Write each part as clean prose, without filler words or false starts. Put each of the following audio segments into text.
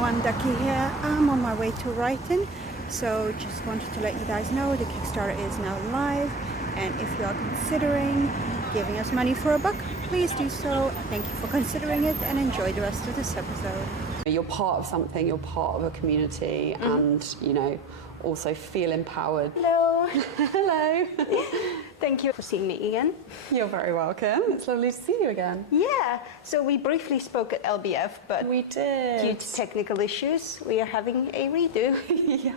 everyone, Ducky here. I'm on my way to Brighton, so just wanted to let you guys know the Kickstarter is now live, and if you are considering giving us money for a buck, please do so. Thank you for considering it and enjoy the rest of this episode. You're part of something, you're part of a community, and also feel empowered. Hello. Hello. Thank you for seeing me again. You're very welcome. It's lovely to see you again. Yeah, so we briefly spoke at LBF, but we did. Due to technical issues, we are having a redo. Yeah.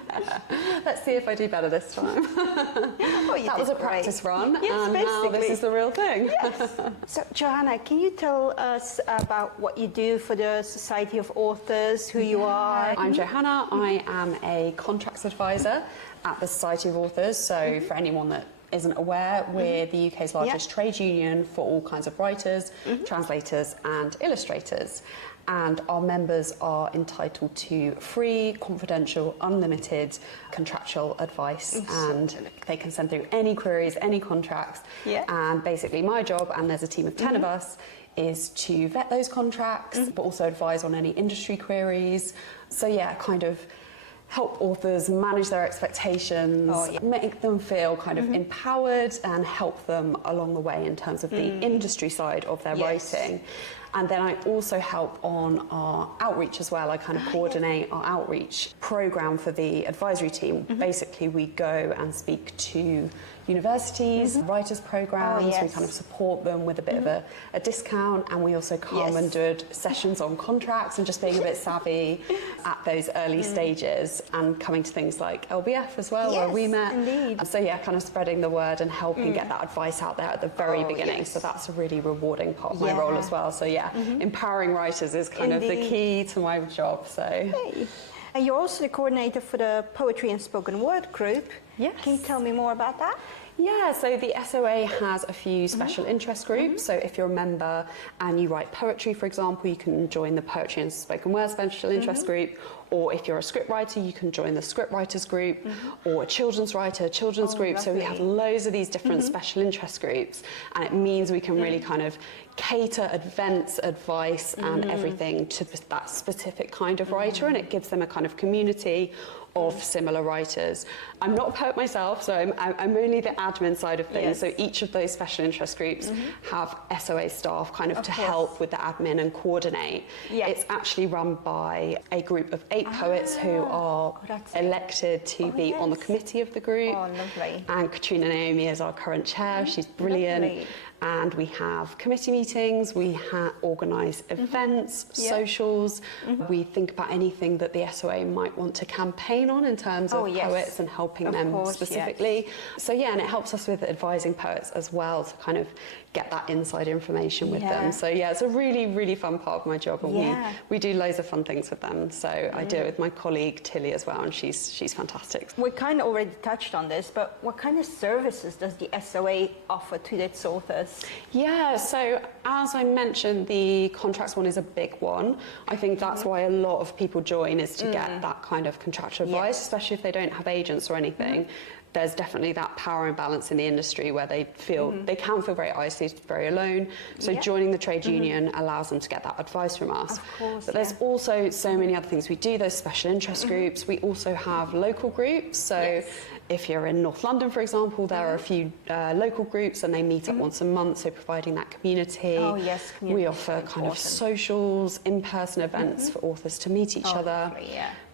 Let's see if I do better this time. That was a practice run, yes, and now this is the real thing. Yes. So, Johanna, can you tell us about what you do for the Society of Authors, who you are? I'm Johanna. I am a contracts advisor at the Society of Authors. So for anyone that isn't aware, we're the UK's largest trade union for all kinds of writers, translators and illustrators. And our members are entitled to free, confidential, unlimited contractual advice, and they can send through any queries, any contracts. And basically my job, and there's a team of 10 of us, is to vet those contracts, but also advise on any industry queries. So yeah, kind of help authors manage their expectations, make them feel kind of empowered, and help them along the way in terms of the industry side of their writing. And then I also help on our outreach as well. I kind of coordinate our outreach program for the advisory team. Basically, we go and speak to universities, writers programs. We kind of support them with a bit of a discount, and we also come and do sessions on contracts and just being a bit savvy at those early stages, and coming to things like LBF as well, where we met. Indeed. So yeah, kind of spreading the word and helping get that advice out there at the very beginning. So that's a really rewarding part of my role as well. So yeah, empowering writers is kind of the key to my job. So. Hey. And you're also the coordinator for the Poetry and Spoken Word group. Yes. Can you tell me more about that? Yeah, so the SOA has a few special interest groups. So if you're a member and you write poetry, for example, you can join the Poetry and Spoken Word special interest group. Or if you're a scriptwriter, you can join the scriptwriters group, or a children's writer, a children's group. Lovely. So we have loads of these different special interest groups, and it means we can really kind of cater events, advice, and everything to that specific kind of writer, and it gives them a kind of community of similar writers. I'm not a poet myself, so I'm only the admin side of things. So each of those special interest groups have SOA staff kind of to help with the admin and coordinate. It's actually run by a group of 8 poets who are elected to be on the committee of the group. Oh, lovely. And Katrina Naomi is our current chair. She's brilliant. Lovely. And we have committee meetings, we organise events, socials, we think about anything that the SOA might want to campaign on in terms of poets and helping them specifically. So yeah, and it helps us with advising poets as well to kind of get that inside information with them. So yeah, it's a really, really fun part of my job, and we do loads of fun things with them. So I do it with my colleague Tilly as well, and she's fantastic. We kind of already touched on this, but what kind of services does the SOA offer to its authors? Yeah, so as I mentioned, the contracts one is a big one. I think that's why a lot of people join, is to get that kind of contractual advice, especially if they don't have agents or anything. There's definitely that power imbalance in the industry where they feel they can feel very isolated, very alone. So joining the trade union allows them to get that advice from us. Of course, but there's also so many other things we do. Those special interest groups. We also have local groups. So if you're in North London, for example, there are a few local groups, and they meet up once a month. So providing that community. We offer kind of socials, in-person events for authors to meet each other.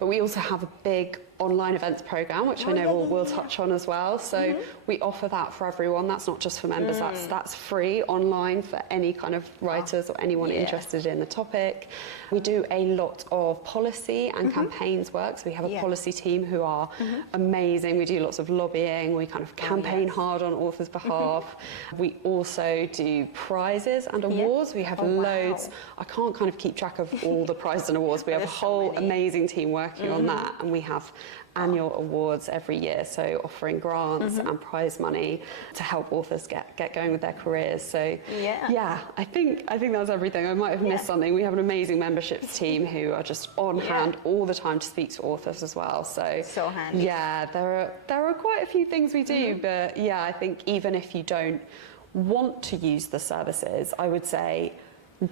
But we also have a big online events program, which I know we'll touch on as well. So we offer that for everyone. That's not just for members. That's free online for any kind of writers or anyone interested in the topic. We do a lot of policy and campaigns work. So we have a policy team who are amazing. We do lots of lobbying. We kind of campaign hard on authors' behalf. We also do prizes and awards. We have loads. I can't kind of keep track of all the prizes and awards. We have a whole amazing team working on that, and we have annual awards every year, so offering grants and prize money to help authors get going with their careers. So yeah, I think that's everything. I might have missed something. We have an amazing memberships team who are just on hand all the time to speak to authors as well. So handy. Yeah, there are quite a few things we do, but yeah, I think even if you don't want to use the services, I would say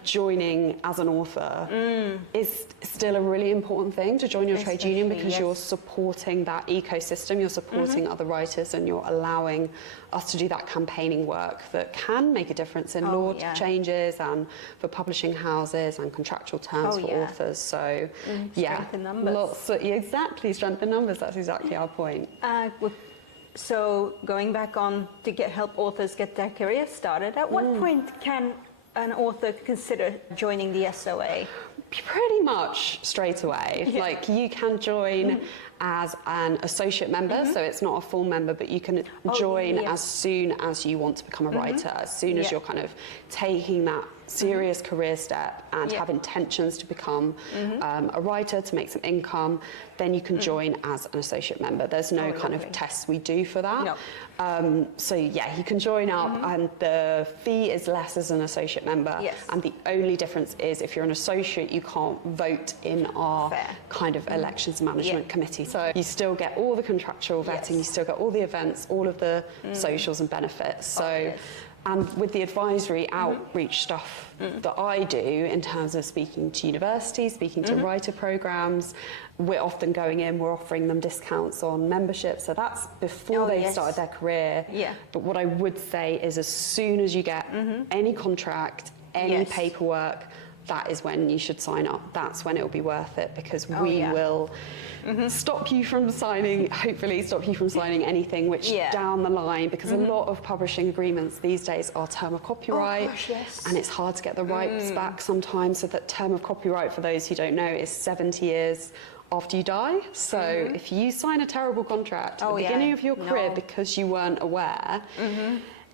joining as an author is still a really important thing to join your trade union, because you're supporting that ecosystem, you're supporting other writers, and you're allowing us to do that campaigning work that can make a difference in law changes and for publishing houses and contractual terms for authors. So strengthen numbers. Exactly, strengthen numbers, that's exactly our point. So going back on to help authors get their career started, at what point can an author consider joining the SOA? Pretty much straight away. Like, you can join as an associate member, so it's not a full member, but you can join as soon as you want to become a writer, as soon as you're kind of taking that serious career step and have intentions to become a writer, to make some income, then you can join as an associate member. There's no kind of tests we do for that. So yeah, you can join up, and the fee is less as an associate member. And the only difference is, if you're an associate, you can't vote in our kind of elections management committee. So you still get all the contractual vetting, you still get all the events, all of the socials and benefits. So. And with the advisory outreach stuff that I do, in terms of speaking to universities, speaking to writer programs, we're often going in, we're offering them discounts on membership. So that's before they've started their career. But what I would say is, as soon as you get any contract, any paperwork, that is when you should sign up. That's when it'll be worth it, because we will stop you from signing, hopefully stop you from signing anything which down the line, because a lot of publishing agreements these days are term of copyright, and it's hard to get the rights back sometimes. So that term of copyright, for those who don't know, is 70 years after you die. So if you sign a terrible contract at the beginning of your career because you weren't aware,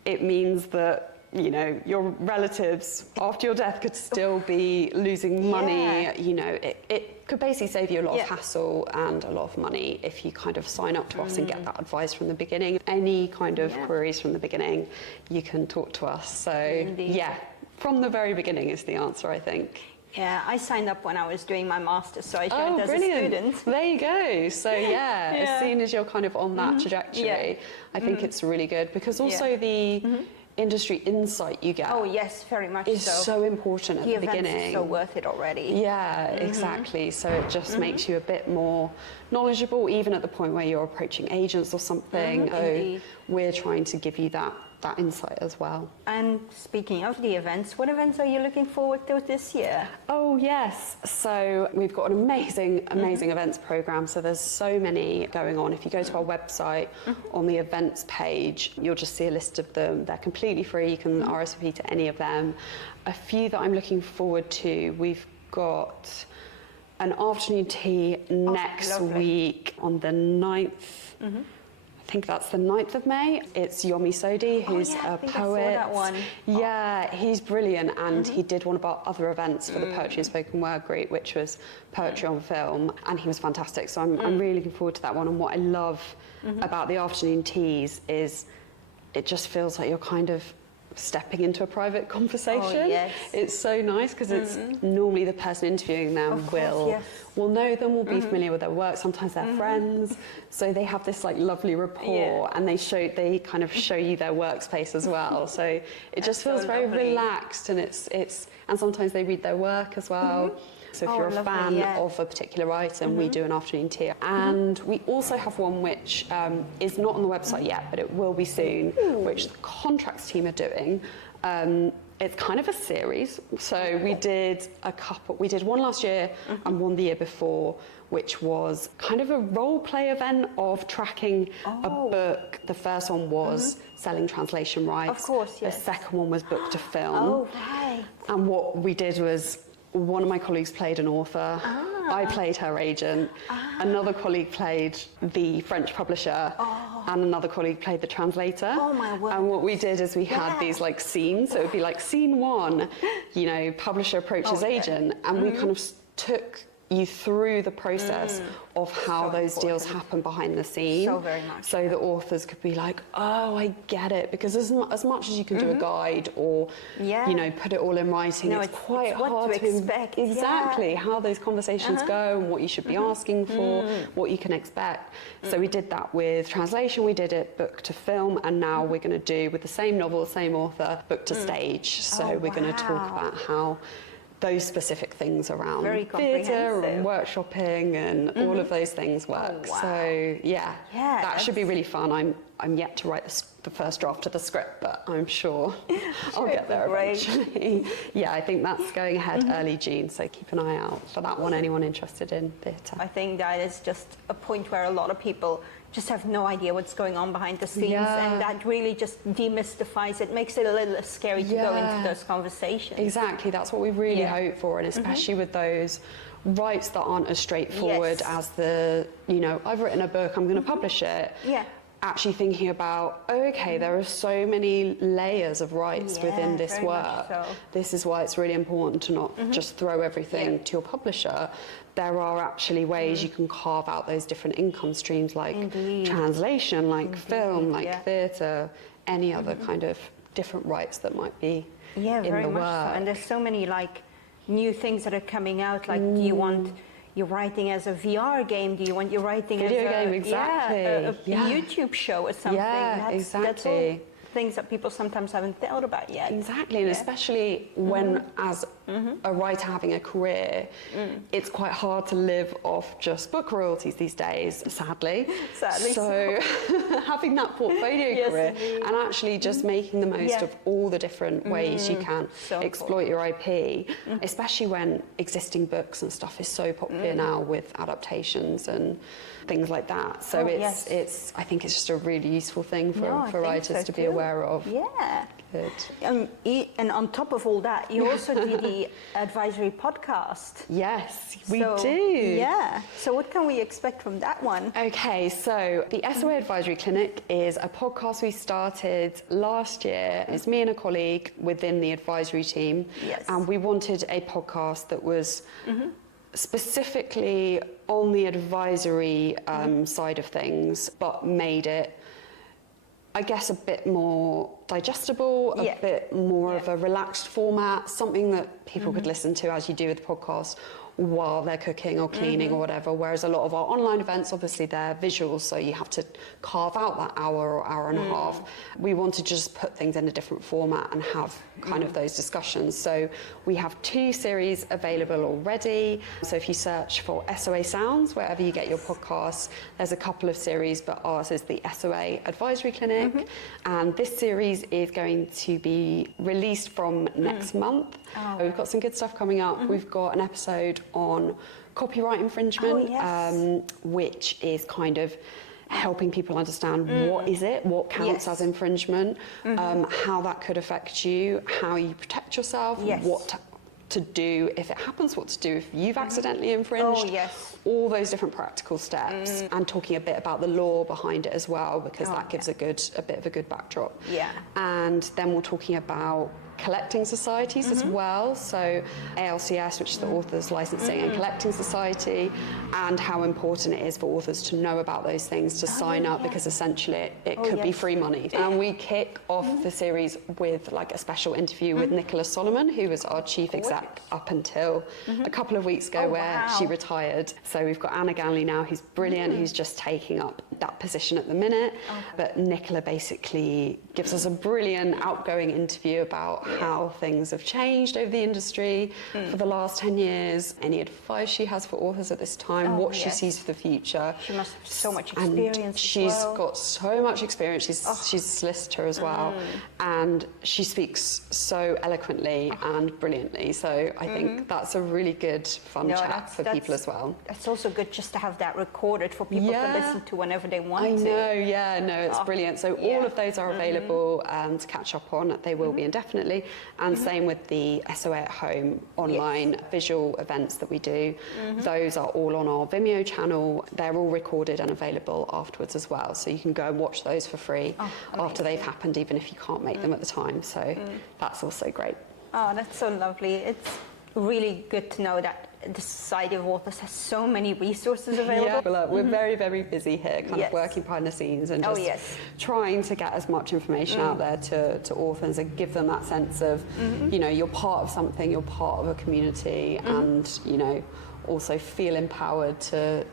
it means that, you know, your relatives after your death could still be losing money. You know, it could basically save you a lot of hassle and a lot of money if you kind of sign up to us and get that advice from the beginning. Any kind of queries from the beginning, you can talk to us. So yeah, from the very beginning is the answer, I think. Yeah, I signed up when I was doing my master's, so I joined as a student. There you go. So yeah, as soon as you're kind of on that trajectory, I think it's really good, because also the industry insight you get very much is so important at the beginning. Events are so worth it already. Yeah, exactly. So it just makes you a bit more knowledgeable, even at the point where you're approaching agents or something. So we're trying to give you that insight as well. And speaking of the events, what events are you looking forward to this year? Oh yes, so we've got an amazing events program. So there's so many going on. If you go to our website, on the events page, you'll just see a list of them. They're completely free. You can RSVP to any of them. A few that I'm looking forward to, we've got an afternoon tea next week on the 9th. I think that's the 9th of May. It's Yomi Sodi, who's a poet. I saw that one. Yeah, he's brilliant, and he did one of our other events for the Poetry and Spoken Word group, which was Poetry on Film, and he was fantastic. So I'm really looking forward to that one. And what I love about the afternoon teas is it just feels like you're kind of stepping into a private conversation. It's so nice, because it's normally the person interviewing them will know them, will be familiar with their work. Sometimes they're friends, so they have this like lovely rapport, and they kind of show you their workspace as well. So it just feels very relaxed, and it's and sometimes they read their work as well. So if you're a fan of a particular writer, we do an afternoon tea. And we also have one which is not on the website yet, but it will be soon, which the contracts team are doing. It's kind of a series. So we did one last year and one the year before, which was kind of a role play event of tracking a book. The first one was selling translation rights. Of course, The second one was book to film. And what we did was, one of my colleagues played an author, I played her agent, another colleague played the French publisher, and another colleague played the translator. Oh my word. And what we did is we had these like scenes, so it would be like scene 1, you know, publisher approaches agent, and we kind of took you through the process of how So those deals important. happen behind the scenes. So very much, So the authors could be like, oh, I get it. Because as much as you can do a guide or, Yeah. you know, put it all in writing, No, it's it's quite what hard to expect, yeah. Exactly, how those conversations go and what you should be asking for, what you can expect. So we did that with translation, we did it book to film, and now we're going to do, with the same novel, same author, book to stage. So Oh, we're going to talk wow. about how those specific things around Very theatre and comprehensive. workshopping and all of those things work. wow. So yeah, Yeah, that should be really fun. I'm yet to write the first draft of the script, but I'm sure I'll get there Great. eventually. Yeah, I think that's going ahead early June, so keep an eye out for that one, anyone interested in theatre. I think that is just a point where a lot of people just have no idea what's going on behind the scenes, Yeah. and that really just demystifies it, makes it a little less scary to go Yeah. into those conversations. Exactly, that's what we really Yeah. hope for, and especially with those rights that aren't as straightforward Yes. as the, you know, I've written a book, I'm going to publish it. Yeah. Actually thinking about, oh, okay, there are so many layers of rights Yeah, within this very much work. so. This is why it's really important to not just throw everything Yeah. to your publisher. There are actually ways you can carve out those different income streams, like Indeed. translation, like film, like yeah. theatre, any other kind of different rights that might be Yeah, in very the much work. so. And there's so many like new things that are coming out. Like, do you want your writing as a VR game? Do you want your writing Video as a game, exactly. a Yeah. YouTube show or something? Yeah, That's all exactly. things that people sometimes haven't thought about yet. Exactly, and Yeah. especially when, as a writer having a career, it's quite hard to live off just book royalties these days, sadly. Sadly so. Having that portfolio Yes, career indeed. and actually just making the most Yeah. of all the different ways you can So exploit your IP, especially when existing books and stuff is so popular now with adaptations and things like that. So Oh, it's yes. I think it's just a really useful thing for, No, I for think writers so to be too. aware of. Yeah. Good. And on top of all that, you also do the advisory podcast. Yes, we So, do. Yeah. So what can we expect from that one? Okay, so the SOA Advisory Clinic is a podcast we started last year. It's me and a colleague within the advisory team. Yes. And we wanted a podcast that was specifically on the advisory side of things, but made it, I guess, a bit more digestible, a Yeah. bit more Yeah. of a relaxed format, something that people could listen to as you do with the podcast while they're cooking or cleaning or whatever. Whereas a lot of our online events, obviously they're visuals, so you have to carve out that hour or hour and a half. We want to just put things in a different format and have kind of those discussions. So we have 2 series available already. So if you search for SOA Sounds, wherever you get your podcasts, there's a couple of series, but ours is the SOA Advisory Clinic. And this series is going to be released from next month. Oh, We've got some good stuff coming up. We've got an episode on copyright infringement, Oh, yes. which is kind of helping people understand what is it, what counts Yes. as infringement, how that could affect you, how you protect yourself, Yes. what to do if it happens, what to do if you've accidentally infringed. Oh, yes. All those different practical steps, and talking a bit about the law behind it as well, because Oh, that gives a bit of a good backdrop. Yeah. And then we're talking about collecting societies as well, so ALCS, which is the Authors Licensing and Collecting Society, and how important it is for authors to know about those things, to sign up, yeah. because essentially it Oh, could be yes. free money. And we kick off the series with like a special interview with Nicola Solomon, who was our chief exec up until a couple of weeks ago, Oh, where she wow. retired. So we've got Anna Ganley now, who's brilliant, who's just taking up that position at the minute. But Nicola basically gives us a brilliant outgoing interview about how things have changed over the industry for the last 10 years, any advice she has for authors at this time, what she yes. sees for the future. She must have so much And experience as she's well. got so much experience. She's a solicitor as well, and she speaks so eloquently and brilliantly. So I think that's a really good, fun No, chat for people as well. It's also good just to have that recorded for people Yeah. to listen to whenever they want I to. know, yeah, no, it's brilliant. So all yeah. of those are available to catch up on. They will be indefinitely. And same with the SOA at Home online visual events that we do. Those are all on our Vimeo channel. They're all recorded and available afterwards as well. So you can go and watch those for free after they've happened, even if you can't make them at the time. So that's also great. Oh, that's so lovely. It's really good to know that the Society of Authors has so many resources available. Yeah, but look, we're very, very busy here, kind Yes. of working behind the scenes and Oh, just yes. trying to get as much information out there to authors and give them that sense of, you know, you're part of something, you're part of a community, and, you know, also feel empowered to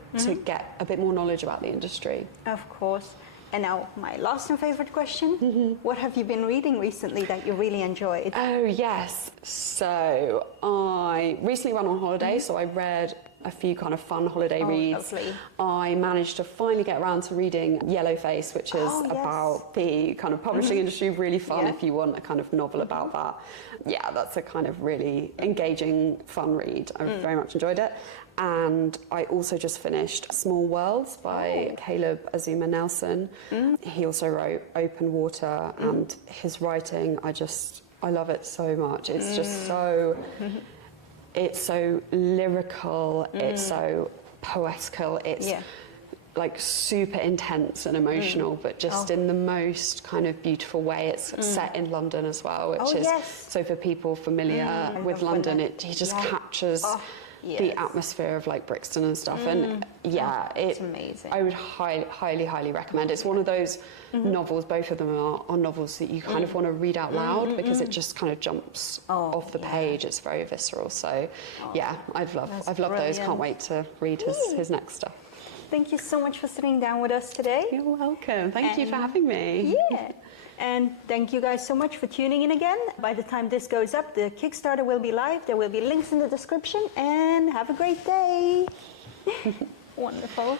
get a bit more knowledge about the industry. Of course. And now, my last and favorite question. What have you been reading recently that you really enjoyed? Oh, yes. So I recently went on holiday, so I read a few kind of fun holiday reads. Lovely. I managed to finally get around to reading Yellowface, which is Oh, yes. about the kind of publishing industry. Really fun Yeah. if you want a kind of novel about that. Yeah, that's a kind of really engaging, fun read. I very much enjoyed it. And I also just finished Small Worlds by Caleb Azuma Nelson. He also wrote Open Water, and his writing, I love it so much. It's just so, it's so lyrical, it's so poetical, it's like super intense and emotional, but just in the most kind of beautiful way. It's set in London as well, which is, so for people familiar with London, he just captures the atmosphere of like Brixton and stuff, and it's amazing. I would highly recommend. It's one of those novels, both of them are novels that you kind of want to read out loud because it just kind of jumps off the page. It's very visceral. So yeah, I've loved those. Can't wait to read his next stuff. Thank you so much for sitting down with us today. You're welcome. Thank you for having me. Yeah. And thank you guys so much for tuning in again. By the time this goes up, the Kickstarter will be live. There will be links in the description. And have a great day. Wonderful.